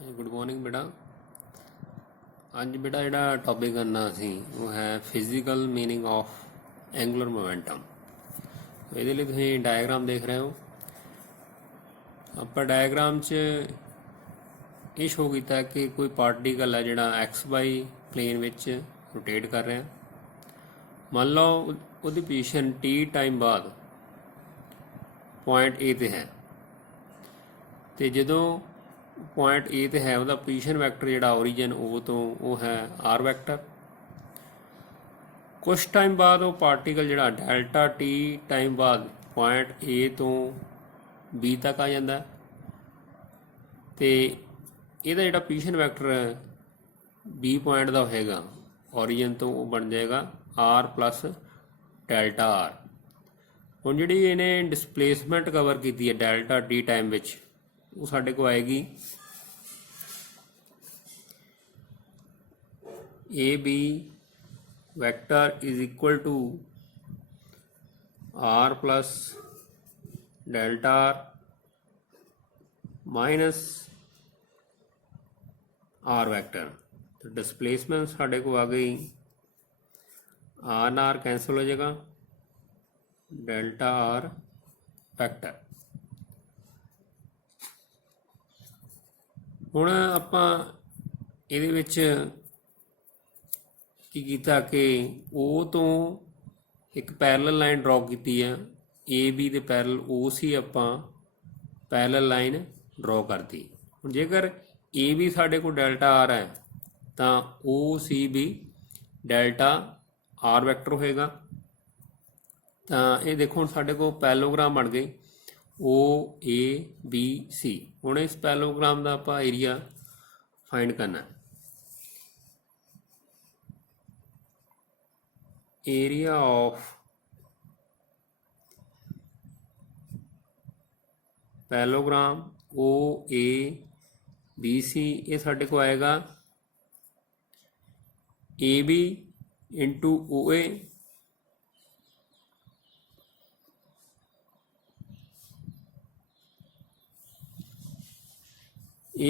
Good morning बेटा। ਅੱਜ बेटा ਜਿਹੜਾ ਟੌਪਿਕ ਕਰਨਾ ਅਸੀਂ ਉਹ ਹੈ physical meaning of angular momentum. ਇਹਦੇ ਲਈ ਤੁਸੀਂ ਡਾਇਗਰਾਮ ਦੇਖ ਰਹੇ ਹੋ। ਆਪਾਂ ਡਾਇਗਰਾਮ 'ਚ ਇਹ ਸ਼ੋ ਕੀਤਾ ਕਿ ਕੋਈ ਪਾਰਟੀਕਲ ਹੈ ਜਿਹੜਾ ਐਕਸ ਵਾਈ ਪਲੇਨ ਵਿੱਚ ਰੋਟੇਟ ਕਰ ਰਿਹਾ। ਮੰਨ ਲਓ ਉਹਦੀ ਪੋਜੀਸ਼ਨ ਟੀ ਟਾਈਮ ਬਾਅਦ ਪੁਆਇੰਟ ਏ 'ਤੇ ਹੈ, ਅਤੇ ਜਦੋਂ ਪੁਆਇੰਟ ਏ 'ਤੇ ਹੈ ਉਹਦਾ ਪੋਜੀਸ਼ਨ ਵੈਕਟਰ ਜਿਹੜਾ ਓਰੀਜਨ ਉਹ ਤੋਂ ਉਹ ਹੈ ਆਰ ਵੈਕਟਰ। ਕੁਛ ਟਾਈਮ ਬਾਅਦ ਉਹ ਪਾਰਟੀਕਲ ਜਿਹੜਾ ਡੈਲਟਾ ਟੀ ਟਾਈਮ ਬਾਅਦ ਪੁਆਇੰਟ ਏ ਤੋਂ ਬੀ ਤੱਕ ਆ ਜਾਂਦਾ, ਅਤੇ ਇਹਦਾ ਜਿਹੜਾ ਪੋਜੀਸ਼ਨ ਵੈਕਟਰ ਬੀ ਪੁਆਇੰਟ ਦਾ ਹੋਏਗਾ ਓਰੀਜਨ ਤੋਂ ਉਹ ਬਣ ਜਾਏਗਾ ਆਰ ਪਲੱਸ ਡੈਲਟਾ ਆਰ। ਹੁਣ ਜਿਹੜੀ ਇਹਨੇ ਡਿਸਪਲੇਸਮੈਂਟ ਕਵਰ ਕੀਤੀ ਹੈ ਡੈਲਟਾ ਟੀ ਟਾਈਮ ਵਿੱਚ ਉਹ ਸਾਡੇ ਕੋਲ ਆਏਗੀ A B vector is equal to R plus delta R minus R vector. तो डिस्प्लेसमेंट साढ़े को आ गई आर कैंसिल हो जाएगा डेल्टा आर वैक्टर। हुण आपां इहदे विच ਕੀ ਕੀਤਾ ਕਿ ਉਹ ਤੋਂ ਇੱਕ ਪੈਰਲਲ ਲਾਈਨ ਡਰॉ ਕੀਤੀ ਹੈ ਏ ਬੀ ਦੇ ਪੈਰਲਲ ਉਹ ਸੀ ਆਪਾਂ ਪੈਰਲਲ ਲਾਈਨ ਡਰॉ ਕਰਤੀ। ਹੁਣ ਜੇਕਰ ਏ ਬੀ ਸਾਡੇ ਕੋਲ ਡੈਲਟਾ ਆਰ ਹੈ ਤਾਂ ਉਹ ਸੀ ਵੀ ਡੈਲਟਾ ਆਰ ਵੈਕਟਰ ਹੋਏਗਾ। ਤਾਂ ਇਹ ਦੇਖੋ ਹੁਣ ਸਾਡੇ ਕੋਲ ਪੈਲੋਗ੍ਰਾਮ ਬਣ ਗਏ ਓ ਏ ਬੀ ਸੀ। ਹੁਣ ਇਸ ਪੈਲੋਗ੍ਰਾਮ ਦਾ ਆਪਾਂ ਏਰੀਆ ਫਾਈਂਡ ਕਰਨਾ। area of parallelogram O A B C ये साढ़े को आएगा A B into O A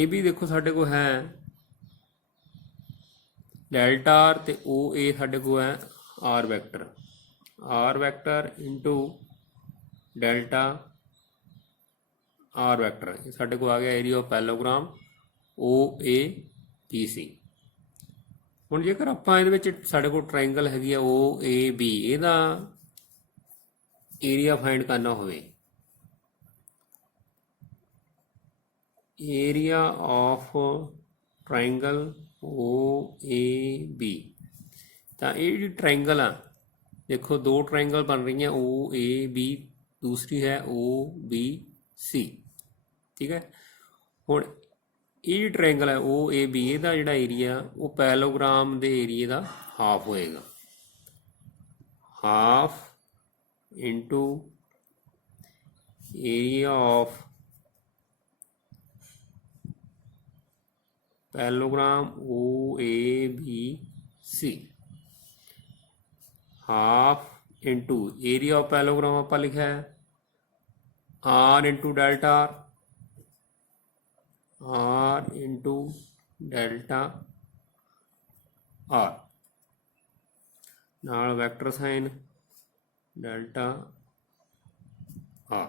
B देखो साढ़े को है डेल्टा आर ते ओ ए साढ़े को है R vector into delta R vector. ये साढ़े को आ गया area of parallelogram O A B C. हुण जेकर आपां इहदे विच साढ़े को ट्रायंगल हैगी आ ओ ए बी इहदा एरिया फाइंड करना होवे area of triangle O A B. तो ये ट्रायंगल आ देखो दो ट्रायंगल बन रही हैं ओ ए बी, दूसरी है ओ बी सी। ठीक है, हुण ये ट्रायंगल है ओ ए बी इहदा जिहड़ा एरिया वो पैलोग्राम दे एरिए का हाफ होएगा, half into area of parallelogram O A B C, half into area of parallelogram आप लिखा है R into delta R into delta R नाल वैक्टर साइन डेल्टा आर।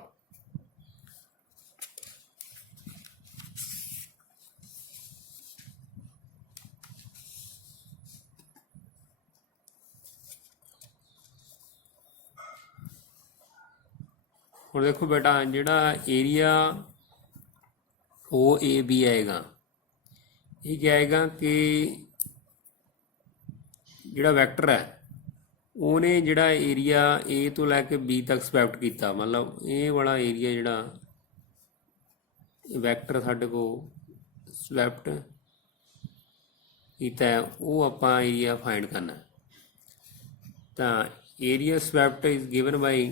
ਹੁਣ देखो बेटा जिहड़ा एरिया ओ ए बी आएगा ये क्या आएगा कि जिहड़ा वैक्टर है ਉਹਨੇ ਜਿਹੜਾ एरिया ए तो लैके बी तक स्वैप्ट किया, मतलब ये वाला एरिया जिहड़ा वैक्टर साडे को स्वैप्ट किया वो आपां एरिया फाइंड करना। तो area swept is given by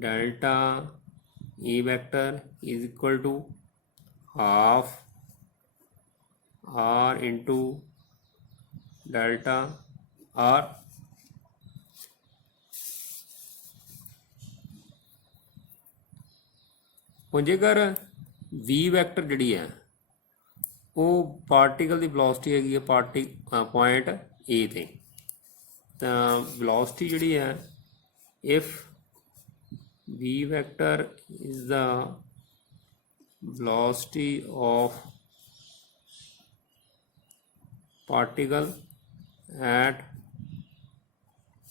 delta A vector is equal to half R into delta R. ਹੁਣ ਜੇਕਰ v ਵੈਕਟਰ ਜਿਹੜੀ ਹੈ ਉਹ ਪਾਰਟੀਕਲ ਦੀ ਵੈਲੋਸਿਟੀ ਹੈਗੀ ਹੈ ਪੁਆਇੰਟ A ਤੇ। ਤਾਂ ਵੈਲੋਸਿਟੀ ਜਿਹੜੀ ਹੈ if v vector is the velocity of particle at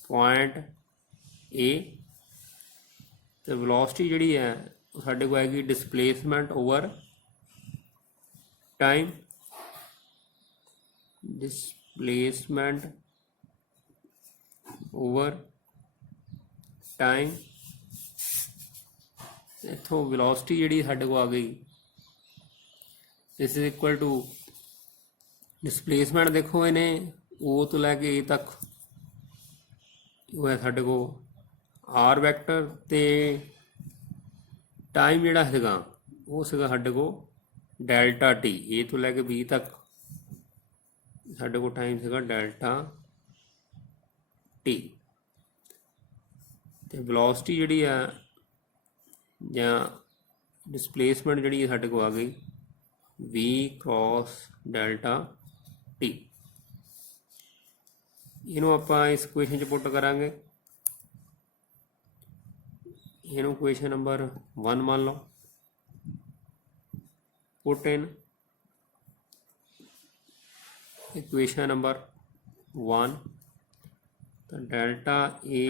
point A, ਤੇ ਵੈਲੋਸਿਟੀ ਜਿਹੜੀ ਹੈ ਉਹ ਸਾਡੇ ਕੋਲ ਆਏਗੀ displacement over time, displacement over time. इतों वेलोसिटी जी साढ़े को आ गई, this is equal to displacement. देखो इन्हें ओ तो लैके ए तक वो है साढ़े को आर वैक्टर, ते टाइम जिहड़ा हैगा वो सीगा साढ़े को डेल्टा टी। ए तो लैके बी तक साढ़े को टाइम सीगा डेल्टा टी। तो वेलोसिटी जिहड़ी है या डिस्प्लेसमेंट जिहड़ी साढ़े को आ गई वी क्रॉस डेल्टा टी। इनू आपां इस क्वेश्चन च पुट करांगे। इनू क्वेश्चन नंबर 1 मान लो, पुट इन इक्वेशन नंबर 1। तो डेल्टा ए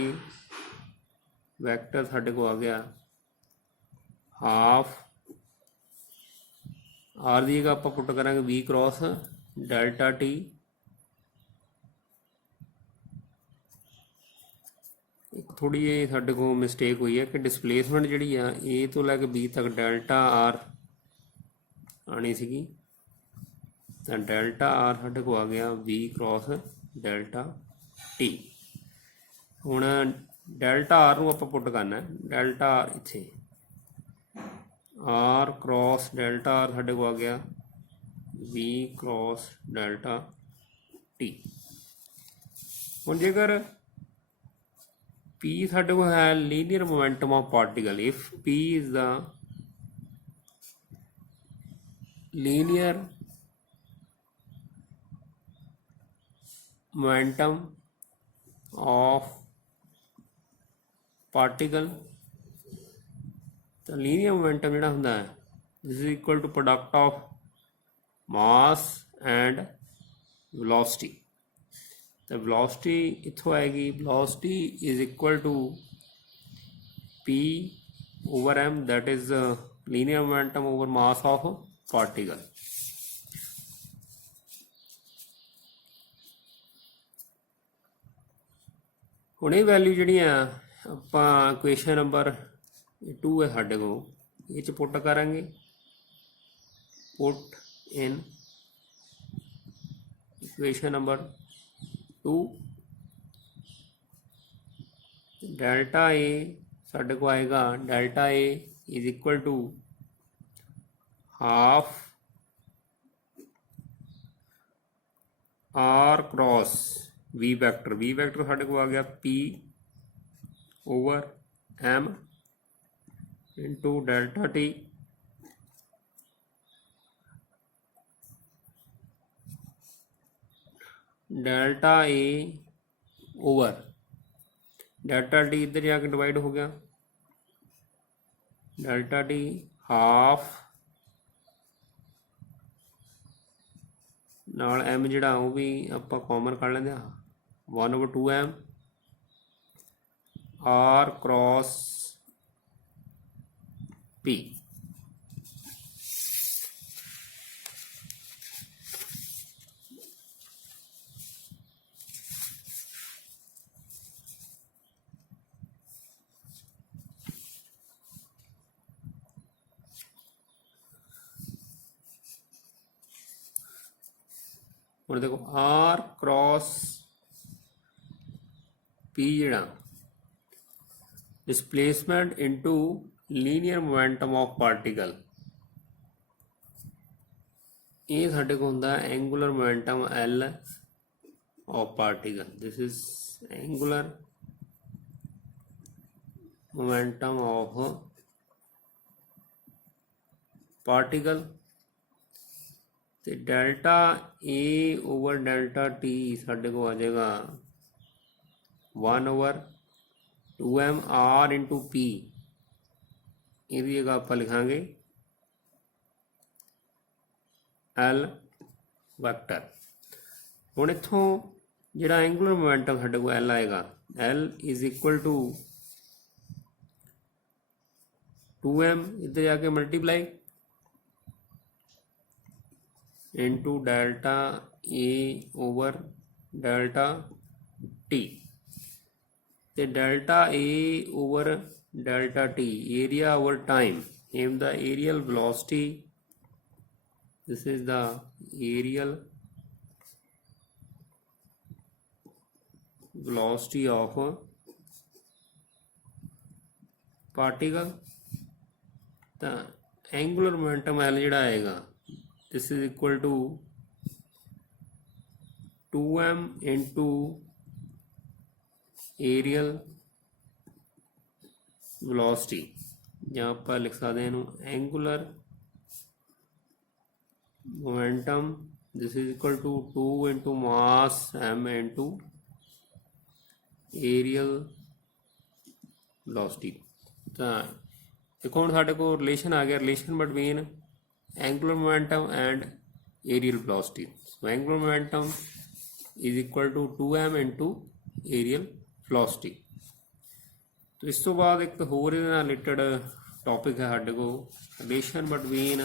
वैक्टर साढ़े को आ गया हाफ आर दी जगह आप पुट करांगे वी क्रॉस डेल्टा टी। एक थोड़ी जी साढ़े को मिसटेक हुई है कि डिस्प्लेसमेंट जी आ ए तो लैके बी तक डेल्टा आर आनी सी, तो डेल्टा आर साढ़े को आ गया वी क्रॉस डेल्टा टी। हुण डेल्टा आर नूं आपां पुट करना है, डेल्टा आर इत्थे आर क्रॉस डेल्टा आर साढ़े को आ गया वी क्रॉस डेल्टा टी। हुण जेकर पी साढ़े को है linear momentum of particle, if P is the linear momentum of particle, तो लीनियर मोमेंटम जिहड़ा हुंदा है this is equal to product of mass and velocity. तो वेलोसिटी इत्थों आएगी, velocity is equal to P over M, that is linear momentum over mass of particle. हुण ये value जिहड़ी आपां इक्वेशन नंबर 2 है साढ़े को ये च पुट करांगे। Put in equation number 2, delta A साढ़े को आएगा delta A is equal to half R cross V vector. V vector साढ़े को आ गया P over M into delta T. Delta A over delta T इधर जाके डिवाइड हो गया, डेल्टा टी हाफ नाल एम जिहड़ा वो भी आपां कॉमन कर लेंदे 1/2 एम आर क्रॉस पी। और देखो आर क्रॉस पी जिहड़ा displacement into linear momentum of particle, ये साढ़े को होंदा angular momentum L of particle. This is angular momentum of particle ਤੇ delta A over delta T ਸਾਡੇ ਕੋਲ ਆ ਜਾਏਗਾ 1/2m r ਇੰਟੂ P। ਇਹਦੀ ਜਗ੍ਹਾ ਆਪਾਂ ਲਿਖਾਂਗੇ L ਵੈਕਟਰ। ਹੁਣ ਇੱਥੋਂ ਜਿਹੜਾ ਐਂਗੂਲਰ ਮੋਮੈਂਟਮ ਸਾਡੇ ਕੋਲ L ਆਏਗਾ, L is equal to 2m ਇੱਧਰ ਜਾ ਕੇ multiply into delta A over delta T. तो delta A over delta T area over time am the areal velocity, this is the areal velocity of particle. तो angular momentum L जिहड़ा आएगा this is equal to 2m into aerial velocity, ਜਾਂ ਆਪਾਂ ਲਿਖ ਸਕਦੇ ਹਾਂ ਇਹਨੂੰ angular momentum, this is equal to 2 into mass m into aerial velocity। ਤਾਂ ਦੇਖੋ ਹੁਣ ਸਾਡੇ ਕੋਲ ਰਿਲੇਸ਼ਨ ਆ ਗਿਆ, relation between angular momentum and aerial velocity। So angular momentum is equal to 2m into aerial velocity। तो इस तो बाद एक होर रिलेटेड टॉपिक है साढ़े को relation between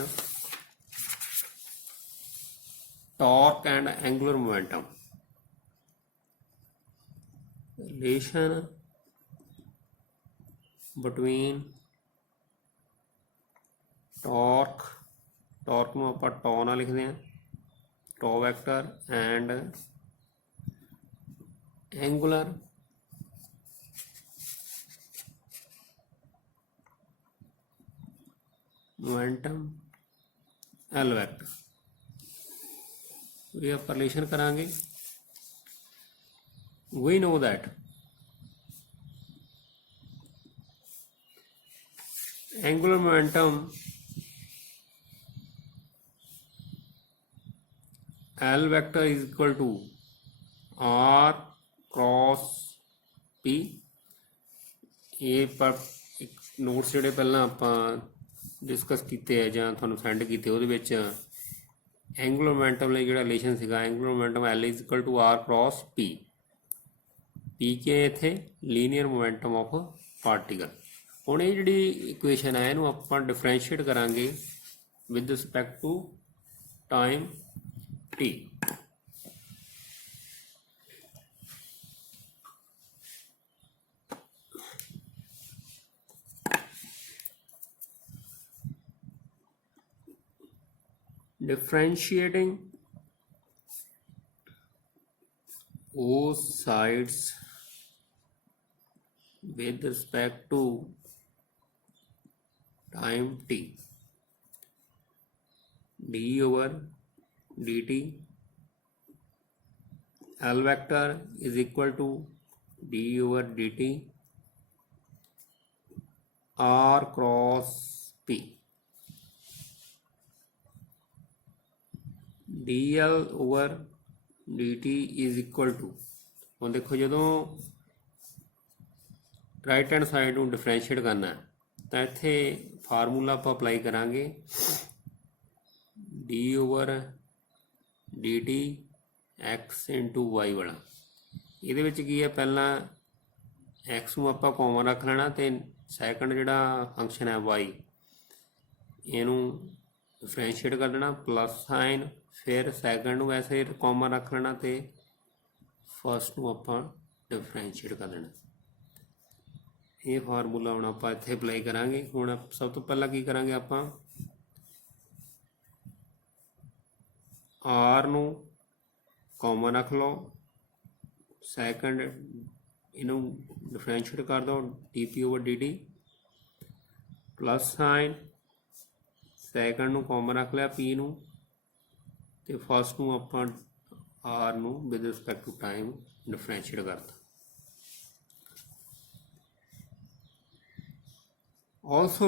torque and angular momentum. Relation between torque, torque में आप टॉ ना लिखते हैं, tau vector and angular momentum L vector. ये आप रिलेशन करांगे। We know that angular momentum L vector is equal to R cross P। ये पर एक नोट्स ਜਿਹੜੇ ਪਹਿਲਾਂ ਆਪਾਂ ਡਿਸਕਸ ਕੀਤੇ ਆ ਜਾਂ ਤੁਹਾਨੂੰ ਸੈਂਡ ਕੀਤੇ ਉਹਦੇ ਵਿੱਚ ਐਂਗੂਲਰ ਮੋਮੈਂਟਮ ਲਈ ਜਿਹੜਾ ਰਿਲੇਸ਼ਨ ਸੀਗਾ, angular momentum L is equal to R cross P। P ਕੀ ਇੱਥੇ ਲੀਨੀਅਰ ਮੋਮੈਂਟਮ ਆਫ ਪਾਰਟੀਕਲ। ਹੁਣ ਇਹ ਜਿਹੜੀ ਇਕੁਏਸ਼ਨ ਹੈ ਇਹਨੂੰ ਆਪਾਂ ਡਿਫਰੈਂਸ਼ੀਏਟ ਕਰਾਂਗੇ with respect to time T। Differentiating both sides with respect to time t, d over dt L vector is equal to d over dt R cross P। dl over dt is equal to, ਹੁਣ ਦੇਖੋ ਜਦੋਂ right hand side ਨੂੰ differentiate ਕਰਨਾ ਤਾਂ ਇੱਥੇ formula ਆਪਾਂ apply ਕਰਾਂਗੇ d over dt x into y ਵਾਲਾ। ਇਹਦੇ ਵਿੱਚ ਕੀ ਹੈ, ਪਹਿਲਾਂ x ਨੂੰ ਆਪਾਂ ਕਾਮਨ ਰੱਖ ਲੈਣਾ ਤੇ ਸੈਕੰਡ ਜਿਹੜਾ ਫੰਕਸ਼ਨ ਹੈ y ਇਹਨੂੰ ਡਿਫਰੈਂਸ਼ੀਏਟ ਕਰ ਲੈਣਾ ਪਲੱਸ ਸਾਈਨ, ਫਿਰ ਸੈਕੰਡ ਨੂੰ ਵੈਸੇ ਕਾਮਨ ਰੱਖ ਲੈਣਾ ਤੇ ਫਸਟ ਨੂੰ ਆਪਾਂ ਡਿਫਰੈਂਸ਼ੀਏਟ ਕਰ ਲੈਣਾ। ਇਹ ਫਾਰਮੂਲਾ ਹੁਣ ਆਪਾਂ ਇੱਥੇ ਅਪਲਾਈ ਕਰਾਂਗੇ। ਹੁਣ ਸਭ ਤੋਂ ਪਹਿਲਾਂ ਕੀ ਕਰਾਂਗੇ, ਆਪਾਂ r ਨੂੰ ਕਾਮਨ ਰੱਖ ਲਓ, ਸੈਕੰਡ ਇਹਨੂੰ ਡਿਫਰੈਂਸ਼ੀਏਟ ਕਰ ਦਿਓ D over D T plus sign, second ਨੂੰ ਕਾਮਨ ਰੱਖ ਲਿਆ p ਨੂੰ ਤੇ ਫਸਟ ਨੂੰ ਆਪਾਂ r ਨੂੰ with respect to time differentiate ਕਰਤਾ। Also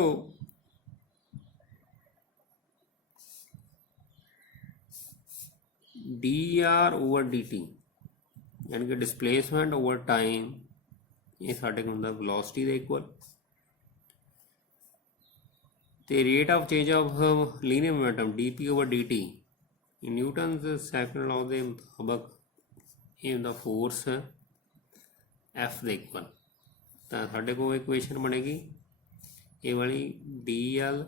D R over D T यानी कि डिसप्लेसमेंट ओवर टाइम ये साढ़े को ਹੁੰਦਾ ਵੈਲੋਸਿਟੀ ਦੇ ਇਕੁਅਲ ਤੇ rate of change of linear momentum D over D T Newton's second law ਦੇ ਮੁਤਾਬਕ ਇਹ ਹੁੰਦਾ ਫੋਰਸ ਐਫ ਦੇ ਇਕੁਅਲ ਤਾਂ ਸਾਡੇ ਕੋਲ ਇਕੁਏਸ਼ਨ ਬਣੇਗੀ ਇਹ ਵਾਲੀ D L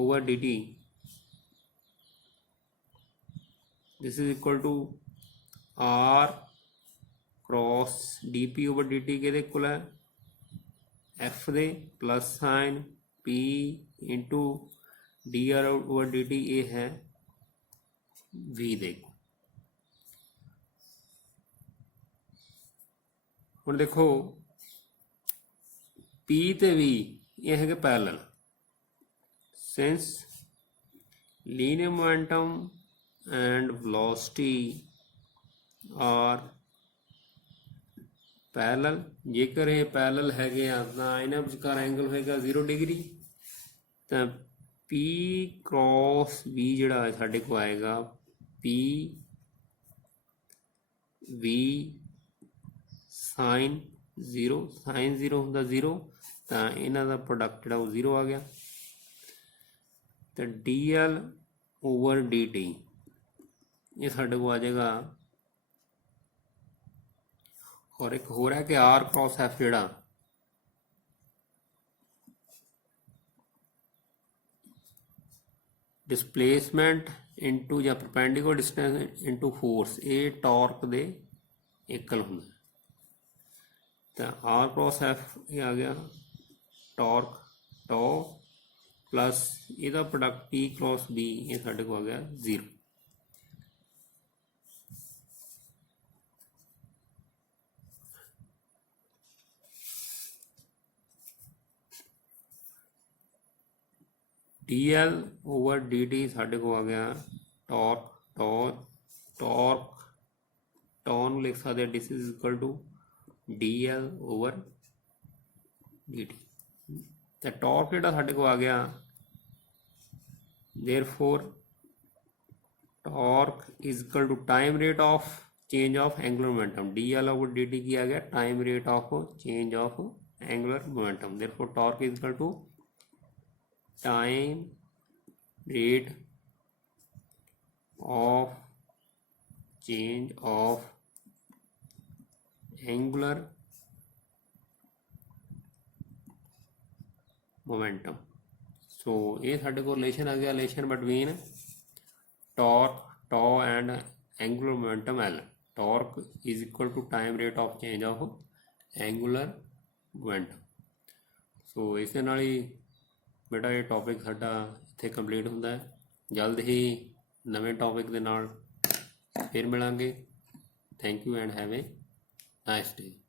over dt this is equal to r cross dp over dt के इक्वल है f दे plus sign p into dr over dt ये है v दे हुण देखो p ते v ये है parallel since linear momentum and velocity are parallel जेकर ये पैरेलल है इन्हां विचकार एंगल होएगा 0 डिग्री तो P क्रॉस V जिहड़ा साडे को आएगा P V साइन 0 हुंदा 0 तो इन्हां दा प्रोडक्ट जिहड़ा 0 आ गया तो D L over D T ये साढ़े को आ जाएगा और एक हो रहा है कि आर क्रॉस एफ जोड़ा डिसप्लेसमेंट इंटू या परपेंडिकुलर डिस्टेंस इंटू फोर्स ये टॉर्क दे एकल होंगे तो आर क्रॉस एफ ये आ गया टॉर्क टॉ प्लस ਇਹਦਾ प्रोडक्ट P क्रॉस B ये साढ़े को आ गया 0 DL ओवर DT साढ़े को आ गया टॉर्क टॉन लिख सकते this is equal to DL over DT तो टॉर्क जो साढ़े को आ गया therefore torque is equal to time rate of change of angular momentum D L over D T की आ गया time rate of change of angular momentum therefore torque is equal to time rate of change of angular momentum so ये साढ़े को relation आ गया relation between torque tau and angular momentum L torque is equal to time rate of change of angular momentum so इस नाल ही बेटा ये topic साडा इत्थे कंप्लीट हुंदा है जल्द ही नवे टॉपिक दे नाल फिर मिलांगे thank you and have a nice day.